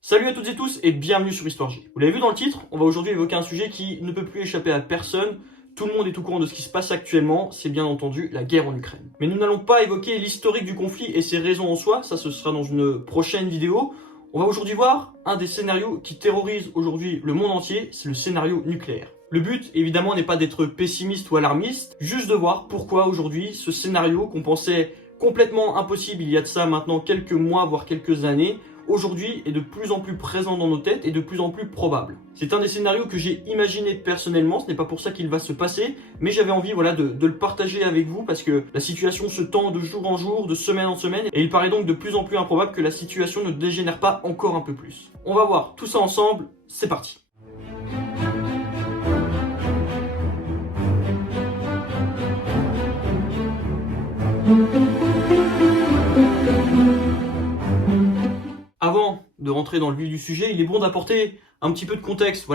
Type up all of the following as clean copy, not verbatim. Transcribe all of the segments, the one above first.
Salut à toutes et tous et bienvenue sur Histoire G. Vous l'avez vu dans le titre, on va aujourd'hui évoquer un sujet qui ne peut plus échapper à personne. Tout le monde est au courant de ce qui se passe actuellement, c'est bien entendu la guerre en Ukraine. Mais nous n'allons pas évoquer l'historique du conflit et ses raisons en soi, ça ce sera dans une prochaine vidéo. On va aujourd'hui voir un des scénarios qui terrorise aujourd'hui le monde entier, c'est le scénario nucléaire. Le but, évidemment, n'est pas d'être pessimiste ou alarmiste, juste de voir pourquoi aujourd'hui ce scénario qu'on pensait complètement impossible il y a de ça maintenant quelques mois, voire quelques années, aujourd'hui est de plus en plus présent dans nos têtes et de plus en plus probable. C'est un des scénarios que j'ai imaginé personnellement, ce n'est pas pour ça qu'il va se passer, mais j'avais envie de le partager avec vous parce que la situation se tend de jour en jour, de semaine en semaine, et il paraît donc de plus en plus improbable que la situation ne dégénère pas encore un peu plus. On va voir tout ça ensemble, c'est parti. Avant de rentrer dans le vif du sujet, il est bon d'apporter un petit peu de contexte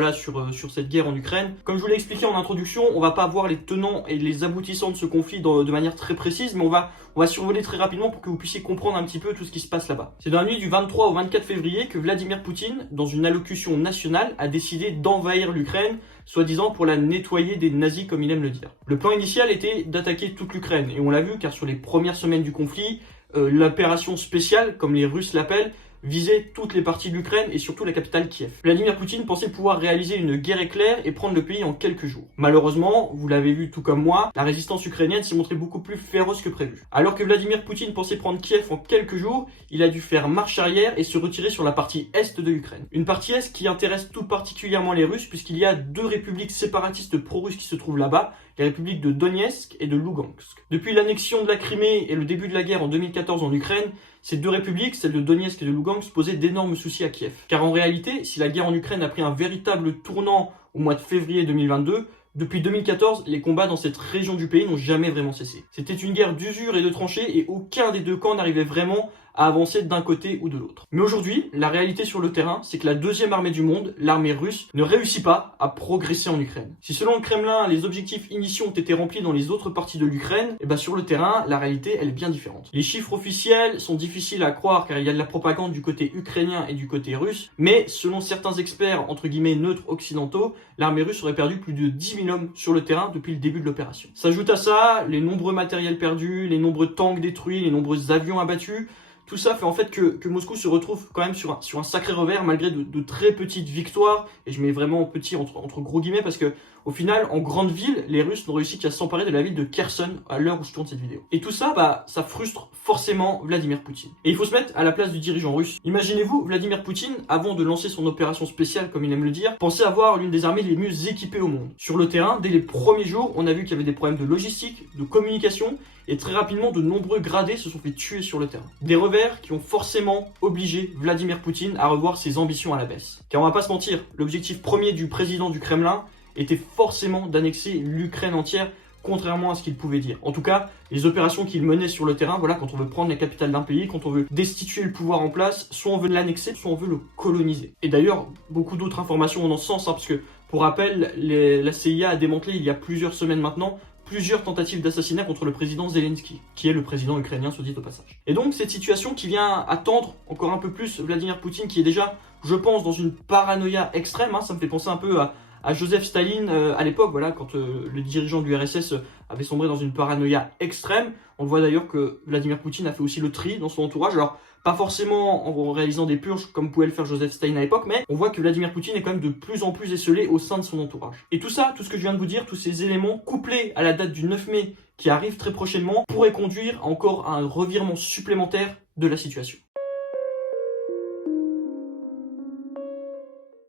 sur cette guerre en Ukraine. Comme je vous l'ai expliqué en introduction, on va pas voir les tenants et les aboutissants de ce conflit de manière très précise, mais on va survoler très rapidement pour que vous puissiez comprendre un petit peu tout ce qui se passe là-bas. C'est dans la nuit du 23 au 24 février que Vladimir Poutine, dans une allocution nationale, a décidé d'envahir l'Ukraine, soi-disant pour la nettoyer des nazis comme il aime le dire. Le plan initial était d'attaquer toute l'Ukraine, et on l'a vu car sur les premières semaines du conflit, l'opération spéciale, comme les Russes l'appellent, visait toutes les parties de l'Ukraine et surtout la capitale Kiev. Vladimir Poutine pensait pouvoir réaliser une guerre éclair et prendre le pays en quelques jours. Malheureusement, vous l'avez vu tout comme moi, la résistance ukrainienne s'est montrée beaucoup plus féroce que prévu. Alors que Vladimir Poutine pensait prendre Kiev en quelques jours, il a dû faire marche arrière et se retirer sur la partie est de l'Ukraine. Une partie est qui intéresse tout particulièrement les Russes puisqu'il y a deux républiques séparatistes pro-russes qui se trouvent là-bas, les républiques de Donetsk et de Lugansk. Depuis l'annexion de la Crimée et le début de la guerre en 2014 en Ukraine, ces deux républiques, celles de Donetsk et de Lugansk, posaient d'énormes soucis à Kiev. Car en réalité, si la guerre en Ukraine a pris un véritable tournant au mois de février 2022, depuis 2014, les combats dans cette région du pays n'ont jamais vraiment cessé. C'était une guerre d'usure et de tranchées et aucun des deux camps n'arrivait vraiment à avancer d'un côté ou de l'autre. Mais aujourd'hui, la réalité sur le terrain, c'est que la deuxième armée du monde, l'armée russe, ne réussit pas à progresser en Ukraine. Si selon le Kremlin, les objectifs initiaux ont été remplis dans les autres parties de l'Ukraine, et sur le terrain, la réalité, elle est bien différente. Les chiffres officiels sont difficiles à croire car il y a de la propagande du côté ukrainien et du côté russe, mais selon certains experts, entre guillemets neutres occidentaux, l'armée russe aurait perdu plus de 10 000 hommes sur le terrain depuis le début de l'opération. S'ajoute à ça, les nombreux matériels perdus, les nombreux tanks détruits, les nombreux avions abattus. Tout ça fait en fait que Moscou se retrouve quand même sur un sacré revers malgré de très petites victoires, et je mets vraiment petit entre gros guillemets parce que au final, en grande ville, les Russes n'ont réussi qu'à s'emparer de la ville de Kherson à l'heure où je tourne cette vidéo. Et tout ça, ça frustre forcément Vladimir Poutine. Et il faut se mettre à la place du dirigeant russe. Imaginez-vous, Vladimir Poutine, avant de lancer son opération spéciale, comme il aime le dire, pensait avoir l'une des armées les mieux équipées au monde. Sur le terrain, dès les premiers jours, on a vu qu'il y avait des problèmes de logistique, de communication, et très rapidement, de nombreux gradés se sont fait tuer sur le terrain. Des revers qui ont forcément obligé Vladimir Poutine à revoir ses ambitions à la baisse. Car on va pas se mentir, l'objectif premier du président du Kremlin était forcément d'annexer l'Ukraine entière, contrairement à ce qu'il pouvait dire. En tout cas, les opérations qu'il menait sur le terrain, quand on veut prendre la capitale d'un pays, quand on veut destituer le pouvoir en place, soit on veut l'annexer, soit on veut le coloniser. Et d'ailleurs, beaucoup d'autres informations dans ce sens, parce que, pour rappel, la CIA a démantelé il y a plusieurs semaines maintenant plusieurs tentatives d'assassinat contre le président Zelensky, qui est le président ukrainien, soit dit au passage. Et donc, cette situation qui vient attendre encore un peu plus Vladimir Poutine, qui est déjà, je pense, dans une paranoïa extrême, ça me fait penser un peu à Joseph Staline à l'époque, quand le dirigeant du RSS avait sombré dans une paranoïa extrême. On le voit d'ailleurs que Vladimir Poutine a fait aussi le tri dans son entourage. Alors, pas forcément en réalisant des purges comme pouvait le faire Joseph Staline à l'époque, mais on voit que Vladimir Poutine est quand même de plus en plus esseulé au sein de son entourage. Et tout ça, tout ce que je viens de vous dire, tous ces éléments, couplés à la date du 9 mai qui arrive très prochainement, pourraient conduire encore à un revirement supplémentaire de la situation.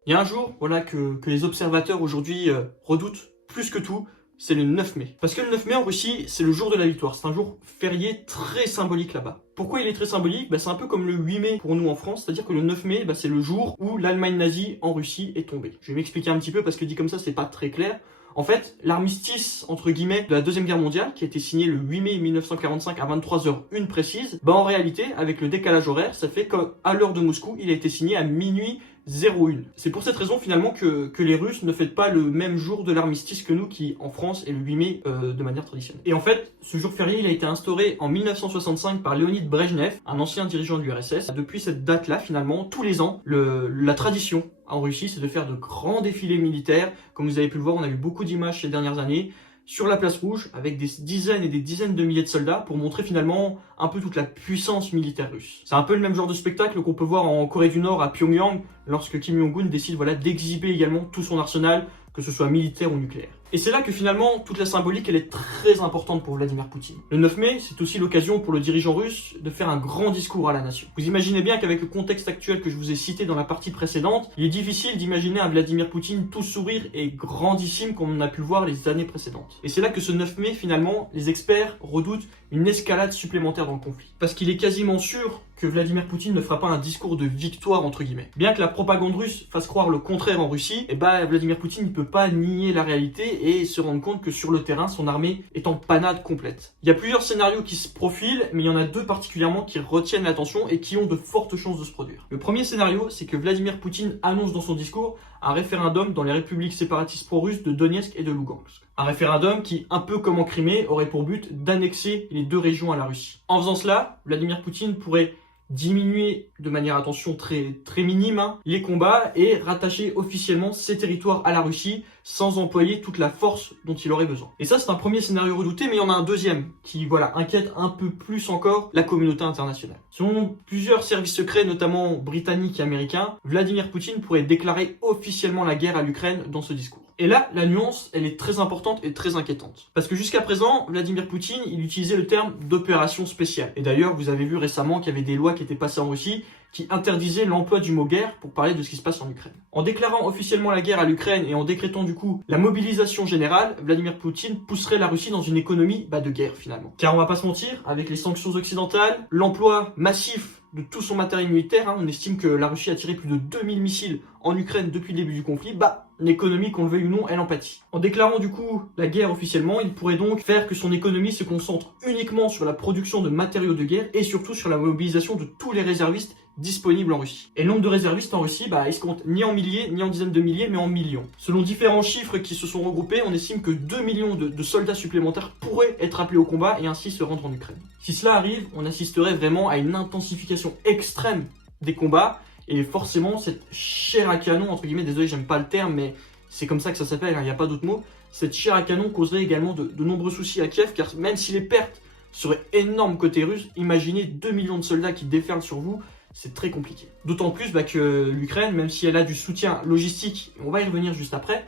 Il y a un jour que les observateurs aujourd'hui redoutent plus que tout, c'est le 9 mai. Parce que le 9 mai en Russie, c'est le jour de la victoire. C'est un jour férié très symbolique là-bas. Pourquoi il est très symbolique ? C'est un peu comme le 8 mai pour nous en France, c'est-à-dire que le 9 mai, c'est le jour où l'Allemagne nazie en Russie est tombée. Je vais m'expliquer un petit peu parce que dit comme ça, c'est pas très clair. En fait, l'armistice, entre guillemets, de la Deuxième Guerre mondiale, qui a été signé le 8 mai 1945 à 23h01 précise, en réalité, avec le décalage horaire, ça fait qu'à l'heure de Moscou, il a été signé à minuit 0,1. C'est pour cette raison finalement que les Russes ne fêtent pas le même jour de l'armistice que nous qui en France est le 8 mai de manière traditionnelle. Et en fait, ce jour férié il a été instauré en 1965 par Léonid Brejnev, un ancien dirigeant de l'URSS. Depuis cette date-là finalement, tous les ans, la tradition en Russie c'est de faire de grands défilés militaires. Comme vous avez pu le voir, on a eu beaucoup d'images ces dernières années sur la place rouge avec des dizaines et des dizaines de milliers de soldats pour montrer finalement un peu toute la puissance militaire russe. C'est un peu le même genre de spectacle qu'on peut voir en Corée du Nord à Pyongyang lorsque Kim Jong-un décide d'exhiber également tout son arsenal, que ce soit militaire ou nucléaire. Et c'est là que finalement toute la symbolique elle est très importante pour Vladimir Poutine. Le 9 mai, c'est aussi l'occasion pour le dirigeant russe de faire un grand discours à la nation. Vous imaginez bien qu'avec le contexte actuel que je vous ai cité dans la partie précédente, il est difficile d'imaginer un Vladimir Poutine tout sourire et grandissime comme on a pu le voir les années précédentes. Et c'est là que ce 9 mai, finalement, les experts redoutent une escalade supplémentaire dans le conflit. Parce qu'il est quasiment sûr que Vladimir Poutine ne fera pas un discours de victoire entre guillemets. Bien que la propagande russe fasse croire le contraire en Russie, Vladimir Poutine ne peut pas nier la réalité et se rendre compte que sur le terrain, son armée est en panade complète. Il y a plusieurs scénarios qui se profilent, mais il y en a deux particulièrement qui retiennent l'attention et qui ont de fortes chances de se produire. Le premier scénario, c'est que Vladimir Poutine annonce dans son discours un référendum dans les républiques séparatistes pro-russes de Donetsk et de Lugansk. Un référendum qui, un peu comme en Crimée, aurait pour but d'annexer les deux régions à la Russie. En faisant cela, Vladimir Poutine pourrait diminuer de manière, attention, très minime, les combats et rattacher officiellement ces territoires à la Russie sans employer toute la force dont il aurait besoin. Et ça, c'est un premier scénario redouté, mais il y en a un deuxième qui, inquiète un peu plus encore la communauté internationale. Selon plusieurs services secrets, notamment britanniques et américains, Vladimir Poutine pourrait déclarer officiellement la guerre à l'Ukraine dans ce discours. Et là, la nuance, elle est très importante et très inquiétante. Parce que jusqu'à présent, Vladimir Poutine, il utilisait le terme d'opération spéciale. Et d'ailleurs, vous avez vu récemment qu'il y avait des lois qui étaient passées en Russie qui interdisaient l'emploi du mot guerre pour parler de ce qui se passe en Ukraine. En déclarant officiellement la guerre à l'Ukraine et en décrétant du coup la mobilisation générale, Vladimir Poutine pousserait la Russie dans une économie de guerre finalement. Car on va pas se mentir, avec les sanctions occidentales, l'emploi massif de tout son matériel militaire, on estime que la Russie a tiré plus de 2000 missiles en Ukraine depuis le début du conflit, l'économie, qu'on le veuille ou non, elle en pâtit. En déclarant du coup la guerre officiellement, il pourrait donc faire que son économie se concentre uniquement sur la production de matériaux de guerre et surtout sur la mobilisation de tous les réservistes disponibles en Russie. Et le nombre de réservistes en Russie, il se compte ni en milliers, ni en dizaines de milliers, mais en millions. Selon différents chiffres qui se sont regroupés, on estime que 2 millions de soldats supplémentaires pourraient être appelés au combat et ainsi se rendre en Ukraine. Si cela arrive, on assisterait vraiment à une intensification extrême des combats et forcément cette chair à canon, entre guillemets, désolé j'aime pas le terme, mais c'est comme ça que ça s'appelle, il n'y a pas d'autre mot, cette chair à canon causerait également de nombreux soucis à Kiev, car même si les pertes seraient énormes côté russe, imaginez 2 millions de soldats qui déferlent sur vous, c'est très compliqué. D'autant plus que l'Ukraine, même si elle a du soutien logistique, on va y revenir juste après,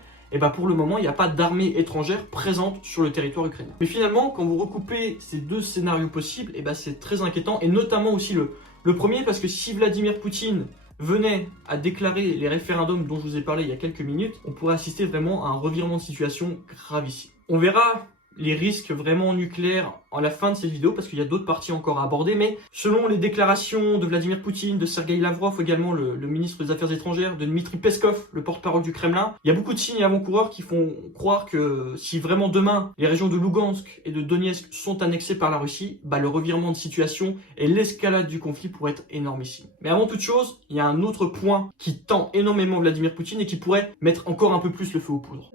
pour le moment, il n'y a pas d'armée étrangère présente sur le territoire ukrainien. Mais finalement, quand vous recoupez ces deux scénarios possibles, c'est très inquiétant, et notamment aussi le premier, parce que si Vladimir Poutine venait à déclarer les référendums dont je vous ai parlé il y a quelques minutes, on pourrait assister vraiment à un revirement de situation gravissime. On verra les risques vraiment nucléaires à la fin de cette vidéo parce qu'il y a d'autres parties encore à aborder, mais selon les déclarations de Vladimir Poutine, de Sergei Lavrov également, le ministre des Affaires étrangères, de Dmitri Peskov, le porte-parole du Kremlin, il y a beaucoup de signes et avant-coureurs qui font croire que si vraiment demain les régions de Lugansk et de Donetsk sont annexées par la Russie, le revirement de situation et l'escalade du conflit pourraient être énormissime. Mais avant toute chose, il y a un autre point qui tend énormément Vladimir Poutine et qui pourrait mettre encore un peu plus le feu aux poudres.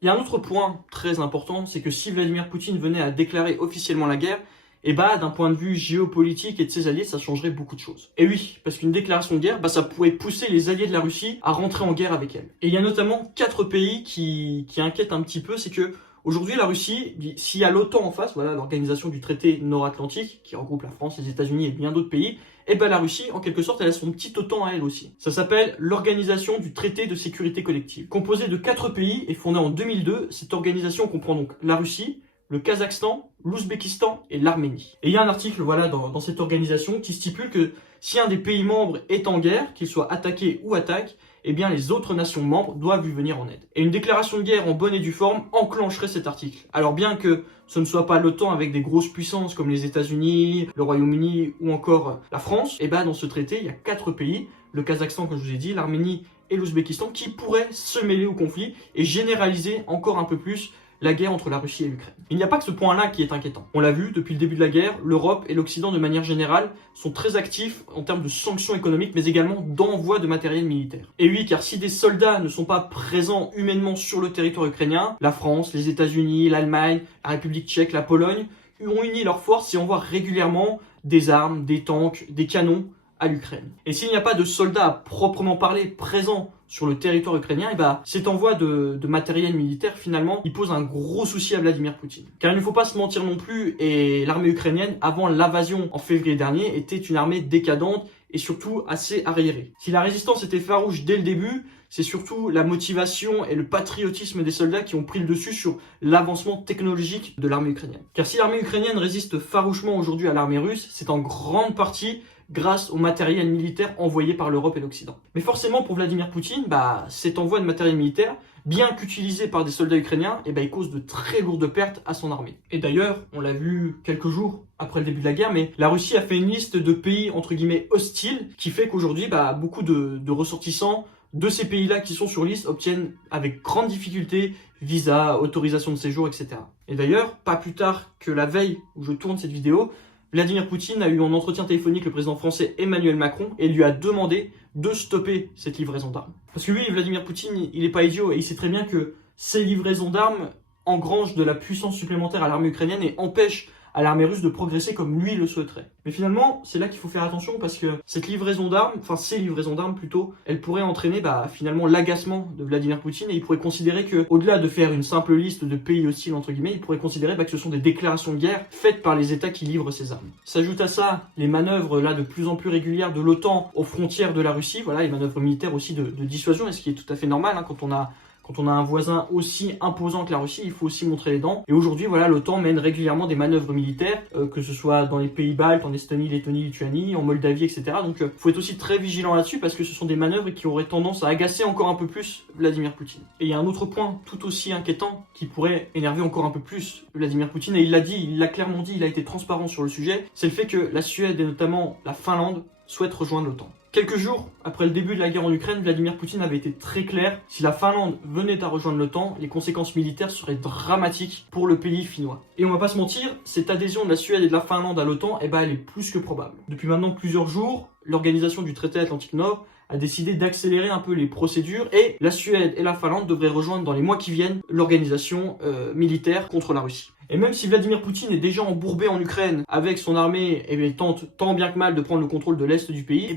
Il y a un autre point très important, c'est que si Vladimir Poutine venait à déclarer officiellement la guerre, d'un point de vue géopolitique et de ses alliés, ça changerait beaucoup de choses. Et oui, parce qu'une déclaration de guerre, ça pourrait pousser les alliés de la Russie à rentrer en guerre avec elle. Et il y a notamment 4 pays qui inquiètent un petit peu, c'est que aujourd'hui la Russie, s'il y a l'OTAN en face, l'organisation du traité nord-atlantique, qui regroupe la France, les États-Unis et bien d'autres pays, la Russie, en quelque sorte, elle a son petit OTAN à elle aussi. Ça s'appelle l'Organisation du traité de sécurité collective. Composée de 4 pays et fondée en 2002, cette organisation comprend donc la Russie, le Kazakhstan, l'Ouzbékistan et l'Arménie. Et il y a un article dans cette organisation qui stipule que si un des pays membres est en guerre, qu'il soit attaqué ou attaque, les autres nations membres doivent lui venir en aide. Et une déclaration de guerre en bonne et due forme enclencherait cet article. Alors bien que ce ne soit pas l'OTAN avec des grosses puissances comme les États-Unis, le Royaume-Uni ou encore la France, dans ce traité, il y a 4 pays, le Kazakhstan comme je vous ai dit, l'Arménie et l'Ouzbékistan, qui pourraient se mêler au conflit et généraliser encore un peu plus la guerre entre la Russie et l'Ukraine. Il n'y a pas que ce point-là qui est inquiétant. On l'a vu, depuis le début de la guerre, l'Europe et l'Occident de manière générale sont très actifs en termes de sanctions économiques, mais également d'envoi de matériel militaire. Et oui, car si des soldats ne sont pas présents humainement sur le territoire ukrainien, la France, les États-Unis, l'Allemagne, la République tchèque, la Pologne ont uni leurs forces et envoient régulièrement des armes, des tanks, des canons à l'Ukraine. Et s'il n'y a pas de soldats à proprement parler présents sur le territoire ukrainien, et cet envoi de matériel militaire, finalement, il pose un gros souci à Vladimir Poutine. Car il ne faut pas se mentir non plus, et l'armée ukrainienne, avant l'invasion en février dernier, était une armée décadente et surtout assez arriérée. Si la résistance était farouche dès le début, c'est surtout la motivation et le patriotisme des soldats qui ont pris le dessus sur l'avancement technologique de l'armée ukrainienne. Car si l'armée ukrainienne résiste farouchement aujourd'hui à l'armée russe, c'est en grande partie grâce au matériel militaire envoyé par l'Europe et l'Occident. Mais forcément, pour Vladimir Poutine, cet envoi de matériel militaire, bien qu'utilisé par des soldats ukrainiens, il cause de très lourdes pertes à son armée. Et d'ailleurs, on l'a vu quelques jours après le début de la guerre, mais la Russie a fait une liste de pays, entre guillemets, hostiles, qui fait qu'aujourd'hui, beaucoup de ressortissants de ces pays-là qui sont sur liste obtiennent avec grande difficulté visa, autorisation de séjour, etc. Et d'ailleurs, pas plus tard que la veille où je tourne cette vidéo, Vladimir Poutine a eu en entretien téléphonique le président français Emmanuel Macron et lui a demandé de stopper cette livraison d'armes. Parce que oui, Vladimir Poutine, il n'est pas idiot et il sait très bien que ces livraisons d'armes engrangent de la puissance supplémentaire à l'armée ukrainienne et empêchent à l'armée russe de progresser comme lui le souhaiterait. Mais finalement, c'est là qu'il faut faire attention parce que ces livraisons d'armes plutôt, elles pourraient entraîner finalement l'agacement de Vladimir Poutine et il pourrait considérer que, au-delà de faire une simple liste de pays hostiles entre guillemets, il pourrait considérer que ce sont des déclarations de guerre faites par les États qui livrent ces armes. S'ajoute à ça les manœuvres de plus en plus régulières de l'OTAN aux frontières de la Russie, les manœuvres militaires aussi de dissuasion, et ce qui est tout à fait normal quand on a un voisin aussi imposant que la Russie, il faut aussi montrer les dents. Et aujourd'hui, l'OTAN mène régulièrement des manœuvres militaires, que ce soit dans les pays baltes, en Estonie, Lettonie, Lituanie, en Moldavie, etc. Donc, il faut être aussi très vigilant là-dessus parce que ce sont des manœuvres qui auraient tendance à agacer encore un peu plus Vladimir Poutine. Et il y a un autre point tout aussi inquiétant qui pourrait énerver encore un peu plus Vladimir Poutine, et il l'a clairement dit, il a été transparent sur le sujet, c'est le fait que la Suède et notamment la Finlande souhaitent rejoindre l'OTAN. Quelques jours après le début de la guerre en Ukraine, Vladimir Poutine avait été très clair. Si la Finlande venait à rejoindre l'OTAN, les conséquences militaires seraient dramatiques pour le pays finnois. Et on va pas se mentir, cette adhésion de la Suède et de la Finlande à l'OTAN, elle est plus que probable. Depuis maintenant plusieurs jours, l'organisation du traité Atlantique Nord a décidé d'accélérer un peu les procédures et la Suède et la Finlande devraient rejoindre dans les mois qui viennent l'organisation militaire contre la Russie. Et même si Vladimir Poutine est déjà embourbé en Ukraine avec son armée et tente tant bien que mal de prendre le contrôle de l'Est du pays,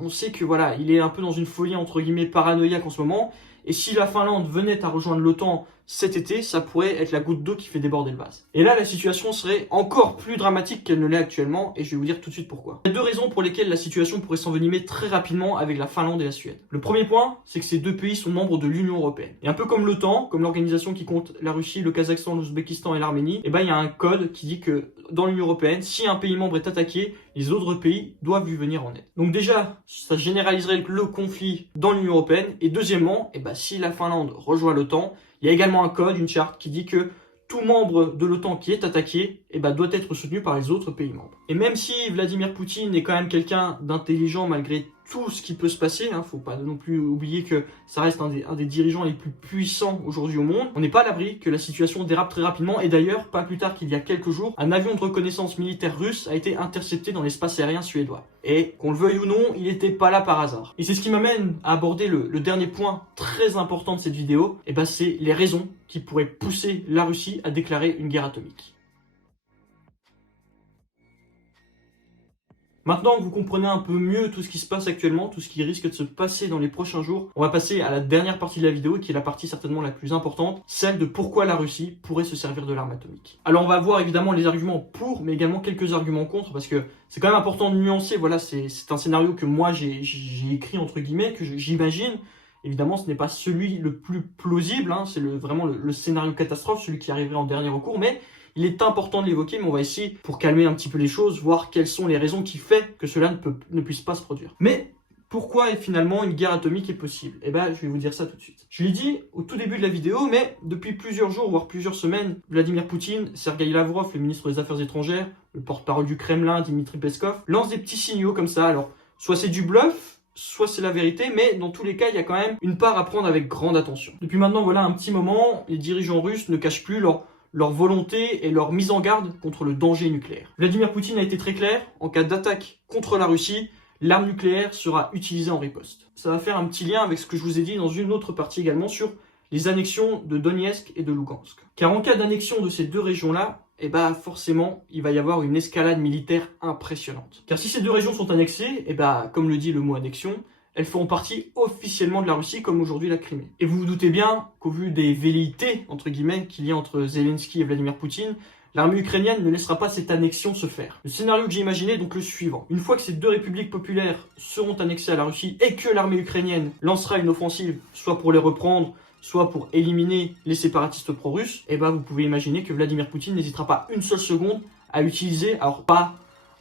on sait que il est un peu dans une folie entre guillemets paranoïaque en ce moment. Et si la Finlande venait à rejoindre l'OTAN cet été, ça pourrait être la goutte d'eau qui fait déborder le vase. Et là, la situation serait encore plus dramatique qu'elle ne l'est actuellement, et je vais vous dire tout de suite pourquoi. Il y a deux raisons pour lesquelles la situation pourrait s'envenimer très rapidement avec la Finlande et la Suède. Le premier point, c'est que ces deux pays sont membres de l'Union européenne. Et un peu comme l'OTAN, comme l'organisation qui compte la Russie, le Kazakhstan, l'Ouzbékistan et l'Arménie, il y a un code qui dit que dans l'Union européenne, si un pays membre est attaqué, les autres pays doivent lui venir en aide. Donc déjà, ça généraliserait le conflit dans l'Union européenne. Et deuxièmement, si la Finlande rejoint l'OTAN, il y a également un code, une charte qui dit que tout membre de l'OTAN qui est attaqué doit être soutenu par les autres pays membres. Et même si Vladimir Poutine est quand même quelqu'un d'intelligent malgré tout ce qui peut se passer, faut pas non plus oublier que ça reste un des dirigeants les plus puissants aujourd'hui au monde, on n'est pas à l'abri que la situation dérape très rapidement. Et d'ailleurs, pas plus tard qu'il y a quelques jours, un avion de reconnaissance militaire russe a été intercepté dans l'espace aérien suédois. Et qu'on le veuille ou non, il n'était pas là par hasard. Et c'est ce qui m'amène à aborder le dernier point très important de cette vidéo, c'est les raisons qui pourraient pousser la Russie à déclarer une guerre atomique. Maintenant que vous comprenez un peu mieux tout ce qui se passe actuellement, tout ce qui risque de se passer dans les prochains jours, on va passer à la dernière partie de la vidéo qui est la partie certainement la plus importante, celle de pourquoi la Russie pourrait se servir de l'arme atomique. Alors on va voir évidemment les arguments pour, mais également quelques arguments contre, parce que c'est quand même important de nuancer. C'est un scénario que moi j'ai écrit entre guillemets, que j'imagine. Évidemment, ce n'est pas celui le plus plausible, c'est vraiment le scénario catastrophe, celui qui arriverait en dernier recours, mais il est important de l'évoquer, mais on va essayer, pour calmer un petit peu les choses, voir quelles sont les raisons qui font que cela ne puisse pas se produire. Mais pourquoi finalement une guerre atomique est possible ? Je vais vous dire ça tout de suite. Je l'ai dit au tout début de la vidéo, mais depuis plusieurs jours, voire plusieurs semaines, Vladimir Poutine, Sergueï Lavrov, le ministre des Affaires étrangères, le porte-parole du Kremlin, Dmitri Peskov, lancent des petits signaux comme ça. Alors, soit c'est du bluff, soit c'est la vérité, mais dans tous les cas, il y a quand même une part à prendre avec grande attention. Depuis maintenant, voilà un petit moment, les dirigeants russes ne cachent plus leur volonté et leur mise en garde contre le danger nucléaire. Vladimir Poutine a été très clair, en cas d'attaque contre la Russie, l'arme nucléaire sera utilisée en riposte. Ça va faire un petit lien avec ce que je vous ai dit dans une autre partie également sur les annexions de Donetsk et de Lugansk. Car en cas d'annexion de ces deux régions-là, forcément, il va y avoir une escalade militaire impressionnante. Car si ces deux régions sont annexées, comme le dit le mot annexion, elles feront partie officiellement de la Russie, comme aujourd'hui la Crimée. Et vous vous doutez bien qu'au vu des velléités, entre guillemets, qu'il y a entre Zelensky et Vladimir Poutine, l'armée ukrainienne ne laissera pas cette annexion se faire. Le scénario que j'ai imaginé est donc le suivant. Une fois que ces deux républiques populaires seront annexées à la Russie et que l'armée ukrainienne lancera une offensive, soit pour les reprendre, soit pour éliminer les séparatistes pro-russes, vous pouvez imaginer que Vladimir Poutine n'hésitera pas une seule seconde à utiliser, alors pas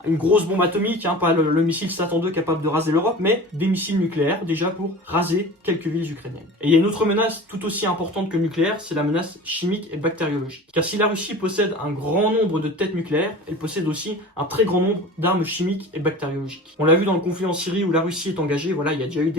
une grosse bombe atomique, pas le missile Satan II capable de raser l'Europe, mais des missiles nucléaires déjà pour raser quelques villes ukrainiennes. Et il y a une autre menace tout aussi importante que nucléaire, c'est la menace chimique et bactériologique. Car si la Russie possède un grand nombre de têtes nucléaires, elle possède aussi un très grand nombre d'armes chimiques et bactériologiques. On l'a vu dans le conflit en Syrie où la Russie est engagée, il y a déjà eu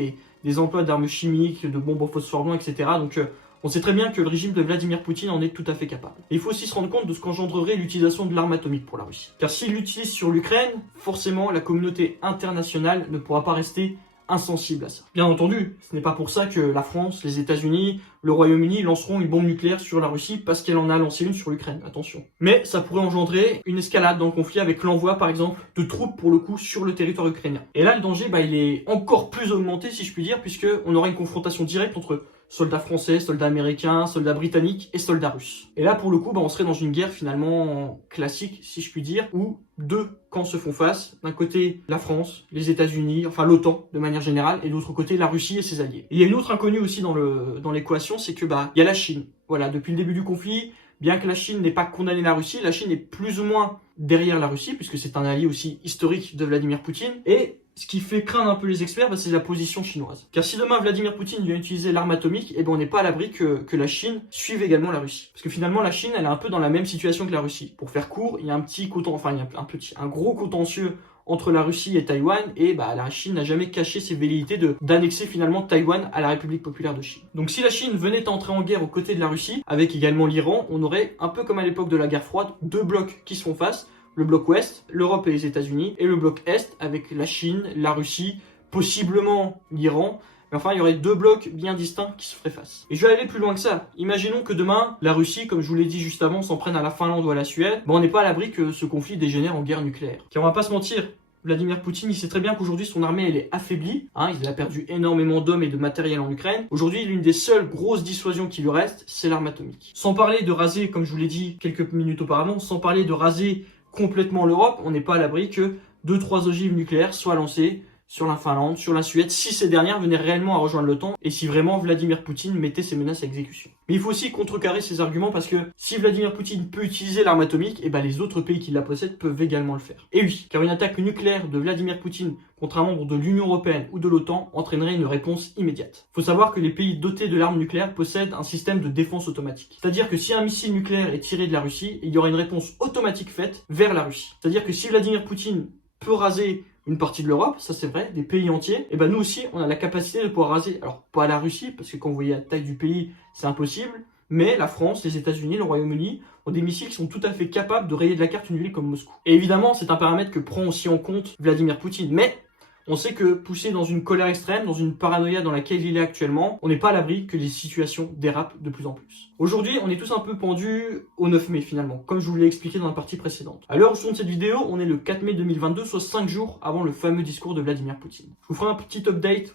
des emplois d'armes chimiques, de bombes au phosphore blanc, etc. Donc on sait très bien que le régime de Vladimir Poutine en est tout à fait capable. Et il faut aussi se rendre compte de ce qu'engendrerait l'utilisation de l'arme atomique pour la Russie. Car s'il l'utilise sur l'Ukraine, forcément la communauté internationale ne pourra pas rester insensible à ça. Bien entendu, ce n'est pas pour ça que la France, les États-Unis, le Royaume-Uni lanceront une bombe nucléaire sur la Russie parce qu'elle en a lancé une sur l'Ukraine, attention. Mais ça pourrait engendrer une escalade dans le conflit avec l'envoi par exemple de troupes pour le coup sur le territoire ukrainien. Et là le danger il est encore plus augmenté si je puis dire puisque on aura une confrontation directe entre soldats français, soldats américains, soldats britanniques et soldats russes. Et là, pour le coup, on serait dans une guerre finalement classique, si je puis dire, où deux camps se font face. D'un côté, la France, les États-Unis, enfin l'OTAN de manière générale, et de l'autre côté, la Russie et ses alliés. Et il y a une autre inconnue aussi dans l'équation, c'est que il y a la Chine. Voilà, depuis le début du conflit, bien que la Chine n'ait pas condamné la Russie, la Chine est plus ou moins derrière la Russie, puisque c'est un allié aussi historique de Vladimir Poutine. Et ce qui fait craindre un peu les experts, c'est la position chinoise. Car si demain Vladimir Poutine vient utiliser l'arme atomique, on n'est pas à l'abri que la Chine suive également la Russie. Parce que finalement la Chine, elle est un peu dans la même situation que la Russie. Pour faire court, il y a un gros contentieux entre la Russie et Taïwan, et la Chine n'a jamais caché ses velléités d'annexer finalement Taïwan à la République populaire de Chine. Donc si la Chine venait à entrer en guerre aux côtés de la Russie, avec également l'Iran, on aurait, un peu comme à l'époque de la guerre froide, deux blocs qui se font face. Le bloc ouest, l'Europe et les États-Unis, et le bloc est avec la Chine, la Russie, possiblement l'Iran. Mais enfin, il y aurait deux blocs bien distincts qui se feraient face. Et je vais aller plus loin que ça. Imaginons que demain, la Russie, comme je vous l'ai dit juste avant, s'en prenne à la Finlande ou à la Suède. On n'est pas à l'abri que ce conflit dégénère en guerre nucléaire. Car on va pas se mentir, Vladimir Poutine, il sait très bien qu'aujourd'hui son armée elle est affaiblie, il a perdu énormément d'hommes et de matériel en Ukraine. Aujourd'hui, l'une des seules grosses dissuasions qui lui reste, c'est l'arme atomique. Sans parler de raser, comme je vous l'ai dit quelques minutes auparavant, sans parler de raser complètement l'Europe, on n'est pas à l'abri que 2-3 ogives nucléaires soient lancées sur la Finlande, sur la Suède, si ces dernières venaient réellement à rejoindre l'OTAN et si vraiment Vladimir Poutine mettait ses menaces à exécution. Mais il faut aussi contrecarrer ces arguments parce que si Vladimir Poutine peut utiliser l'arme atomique, les autres pays qui la possèdent peuvent également le faire. Et oui, car une attaque nucléaire de Vladimir Poutine contre un membre de l'Union Européenne ou de l'OTAN entraînerait une réponse immédiate. Il faut savoir que les pays dotés de l'arme nucléaire possèdent un système de défense automatique. C'est-à-dire que si un missile nucléaire est tiré de la Russie, il y aura une réponse automatique faite vers la Russie. C'est-à-dire que si Vladimir Poutine peut raser une partie de l'Europe, ça c'est vrai, des pays entiers, nous aussi on a la capacité de pouvoir raser, alors pas la Russie, parce que quand vous voyez la taille du pays, c'est impossible, mais la France, les États-Unis, le Royaume-Uni ont des missiles qui sont tout à fait capables de rayer de la carte une ville comme Moscou. Et évidemment, c'est un paramètre que prend aussi en compte Vladimir Poutine, mais on sait que poussé dans une colère extrême, dans une paranoïa dans laquelle il est actuellement, on n'est pas à l'abri que les situations dérapent de plus en plus. Aujourd'hui, on est tous un peu pendus au 9 mai finalement, comme je vous l'ai expliqué dans la partie précédente. À l'heure où je tourne cette vidéo, on est le 4 mai 2022, soit 5 jours avant le fameux discours de Vladimir Poutine. Je vous ferai un petit update,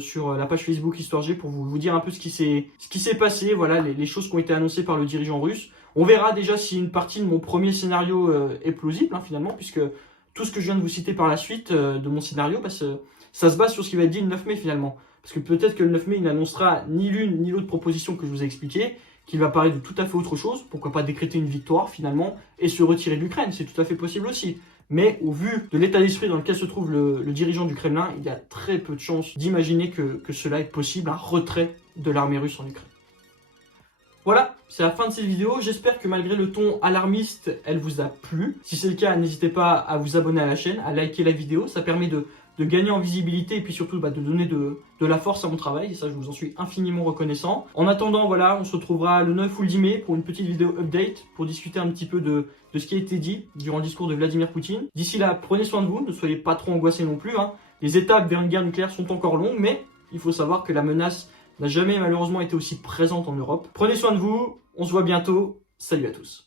sur la page Facebook Histoire G pour vous dire un peu ce qui s'est passé, les choses qui ont été annoncées par le dirigeant russe. On verra déjà si une partie de mon premier scénario est plausible finalement, puisque tout ce que je viens de vous citer par la suite de mon scénario, ça se base sur ce qui va être dit le 9 mai finalement. Parce que peut-être que le 9 mai, il n'annoncera ni l'une ni l'autre proposition que je vous ai expliquée, qu'il va parler de tout à fait autre chose, pourquoi pas décréter une victoire finalement, et se retirer de l'Ukraine, c'est tout à fait possible aussi. Mais au vu de l'état d'esprit dans lequel se trouve le dirigeant du Kremlin, il y a très peu de chances d'imaginer que cela est possible, un retrait de l'armée russe en Ukraine. Voilà, c'est la fin de cette vidéo. J'espère que malgré le ton alarmiste, elle vous a plu. Si c'est le cas, n'hésitez pas à vous abonner à la chaîne, à liker la vidéo. Ça permet de gagner en visibilité et puis surtout de donner de la force à mon travail. Et ça, je vous en suis infiniment reconnaissant. En attendant, voilà, on se retrouvera le 9 ou le 10 mai pour une petite vidéo update pour discuter un petit peu de ce qui a été dit durant le discours de Vladimir Poutine. D'ici là, prenez soin de vous, ne soyez pas trop angoissés non plus. Les étapes vers une guerre nucléaire sont encore longues, mais il faut savoir que la menace n'a jamais malheureusement été aussi présente en Europe. Prenez soin de vous, on se voit bientôt. Salut à tous.